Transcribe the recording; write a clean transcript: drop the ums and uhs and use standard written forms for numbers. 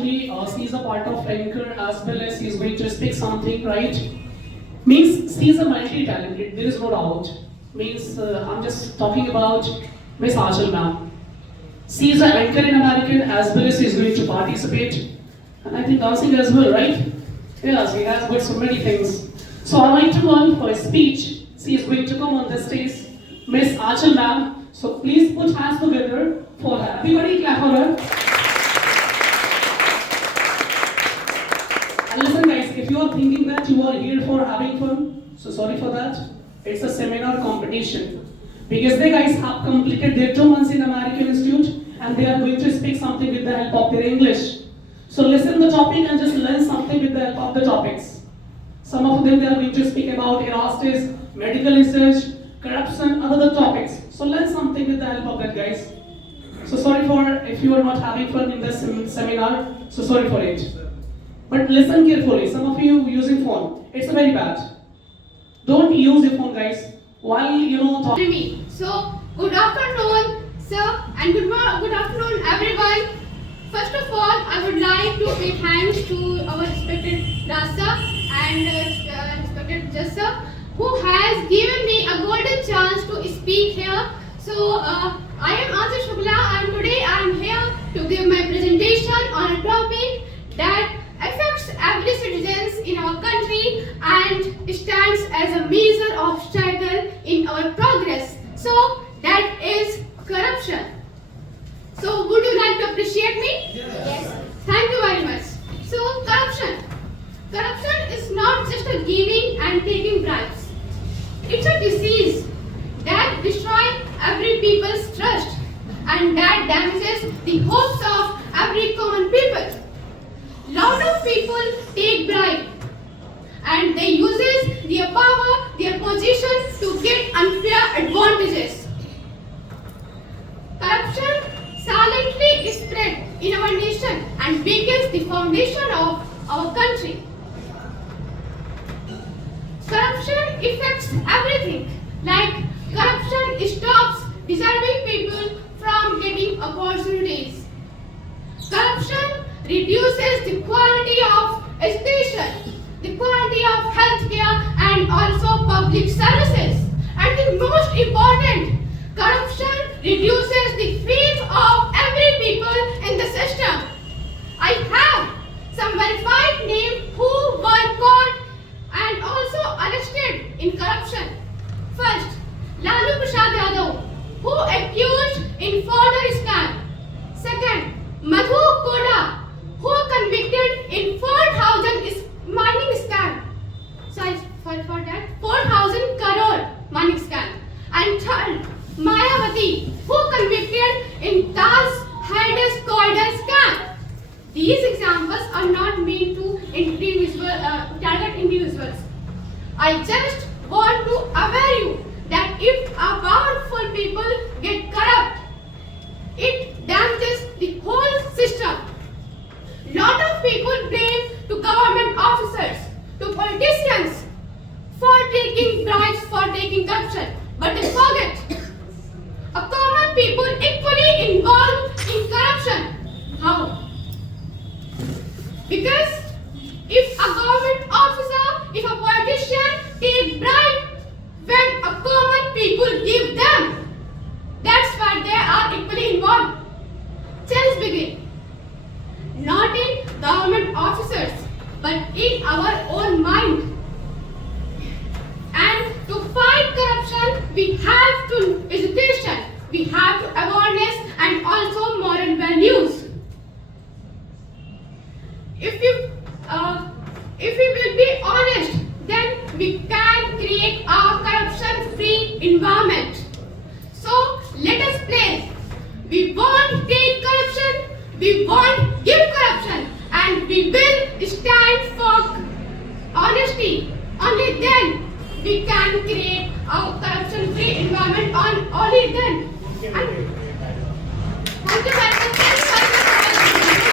actually she is a part of Anchor as well as she is going to speak something, right? Means she is a multi-talented, there is no doubt. Means I'm just talking about Miss Achal ma'am. She is an anchor in American as well as she is going to participate. And I think dancing as well, right? Yeah, she has got so many things. So I like to call for a speech. She is going to come on the stage, Miss Achal ma'am. So please put hands together for her. Everybody clap for her. And listen guys, if you are thinking that you are here for having fun, so sorry for that. It's a seminar competition. Because they guys have completed their 2 months in American Institute and they are going to speak something with the help of their English. So listen the topic and just learn something with the help of the topics. Some of them they are going to speak about Erasmus, medical research, corruption, other topics. So learn something with the help of that guys. So sorry for if you are not having fun in this seminar, so sorry for it. But listen carefully, some of you using phone, it's very bad. Don't use your phone guys while talking. So good afternoon sir and good afternoon everyone. First of all, I would like to pay thanks to our respected Rasa and respected Jassa who has given me a golden chance to speak here. So I am Achal Shukla and today I am here to give my presentation on a topic that affects every citizen in our country and stands as a major obstacle in our progress. So that is corruption. So would you like to appreciate me? Yes. Thank you very much. So corruption. Corruption is not just a giving and taking bribes. It's a disease that destroys every people's trust and that damages the hopes of every common people. Lot of people take bribe and they uses their power, their position to get unfair advantages. Corruption silently spread in our nation and weakens the foundation of our country. Corruption affects everything, like corruption stops deserving people from getting opportunities. Corruption reduces the quality of education, the quality of healthcare and also public services. And the most important, corruption reduces the faith of every people in the system. I have some verified names who were caught and also arrested in corruption. First, Lalu Prasad Yadav, who accused in further scam. Second, Madhu Koda, who convicted in 4,000 mining scam. Sorry for that, 4,000 crore mining scam. And third, Mayawati, who convicted in Taj Haides corridor scam. These examples are not meant to target individuals. I just want to aware you that if our powerful people get corrupt, it damages the whole system. Lot of people blame to government officers, to politicians for taking bribes, for taking corruption, but they forget a common people equally involved in corruption. How? Because if a government officer, if a politician take bribe when a common people give them, that's why they are equally involved. Let's begin. Not in government officers, but in our own mind. And to fight corruption, we have to education, we have to awareness and also moral values. If we will be honest, then we can create a corruption-free environment. So let us play. We won't take corruption, we won't give corruption, and we will stand for honesty. Only then we can create a corruption-free environment. Only then. And